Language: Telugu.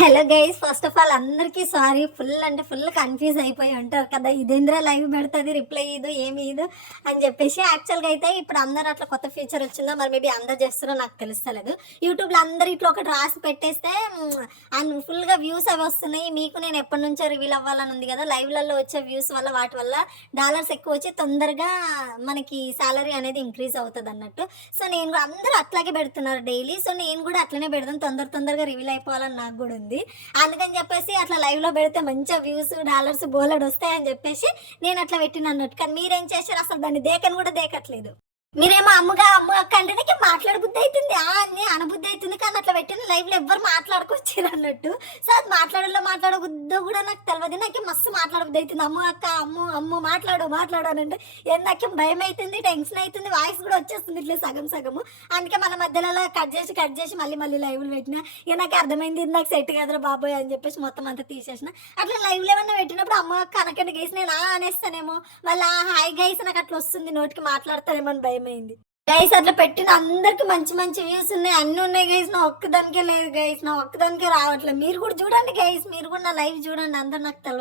Hello guys, first of all అందరికీ సారీ. ఫుల్ అంటే ఫుల్ కన్ఫ్యూజ్ అయిపోయి ఉంటారు కదా, ఇదేంద్రా లైవ్ పెడుతుంది రిప్లై ఇది ఏమి ఇది అని చెప్పేసి. యాక్చువల్గా అయితే ఇప్పుడు అందరూ అట్లా కొత్త ఫీచర్ వచ్చిందో మరి మేబీ అందరు చేస్తారో నాకు తెలుస్తలేదు. యూట్యూబ్లో అందరు ఇట్లా ఒకటి రాసి పెట్టేస్తే అండ్ ఫుల్గా వ్యూస్ అవి వస్తున్నాయి. మీకు నేను ఎప్పటి నుంచో రివీల్ అవ్వాలని ఉంది కదా, లైవ్లలో వచ్చే వ్యూస్ వల్ల వాటి వల్ల డాలర్స్ ఎక్కువ వచ్చి తొందరగా మనకి సాలరీ అనేది ఇంక్రీజ్ అవుతుంది అన్నట్టు. సో నేను కూడా అందరూ అట్లాగే పెడుతున్నారు డైలీ. సో నేను కూడా అట్లనే పెడతాను, తొందరగా రివీల్ అయిపోవాలని నాకు కూడా ఉంది. అందుకని చెప్పేసి అట్లా లైవ్ లో పెడితే మంచిగా వ్యూస్ డాలర్స్ బోలెడ్ వస్తాయని చెప్పేసి నేను అట్లా పెట్టిన అన్నట్టు. కానీ మీరేం చేశారు, అసలు దాన్ని దేకని కూడా దేకట్లేదు. మీరేమో అమ్మ అక్క అంటే నీకు మాట్లాడబుద్ధి అవుతుంది, అని అనబుద్ధి అవుతుంది. కానీ అట్లా పెట్టిన లైవ్ లో ఎవ్వరు మాట్లాడుకొచ్చారు అన్నట్టు. సో అది మాట్లాడబుద్దో కూడా నాకు తెలియదు. నాకు మస్తు మాట్లాడబుద్ధి అవుతుంది. అమ్మ మాట్లాడు అని అంటే నాకేం భయం అవుతుంది, టెన్షన్ అవుతుంది, వాయిస్ కూడా వచ్చేస్తుంది ఇట్లా సగము. అందుకే మన మధ్యలో కట్ చేసి మళ్ళీ లైవ్లు పెట్టినా. ఇక నాకు అర్థమైంది ఇది నాకు సెట్ కదరా బాబోయ్ అని చెప్పేసి మొత్తం అంతా తీసేసిన. అట్లా లైవ్లో ఏమన్నా పెట్టినప్పుడు అమ్మ అక్క అనకండి గైస్, నేను అనేస్తానేమో, మళ్ళీ హాయ్ గైస్ నాకు అట్లా వస్తుంది, నోటికి మాట్లాడతానేమో అని భయం అయింది గైస్. అట్లా పెట్టిన అందరికి మంచి వ్యూస్ ఉన్నాయి, అన్ని ఉన్నాయి గైస్. నా ఒక్కదానికే లేదు గైస్, నా ఒక్కదానికే రావట్లేదు. మీరు కూడా చూడండి గైస్, మీరు కూడా నా లైవ్ చూడండి, అందరు నాకు తెలియదు.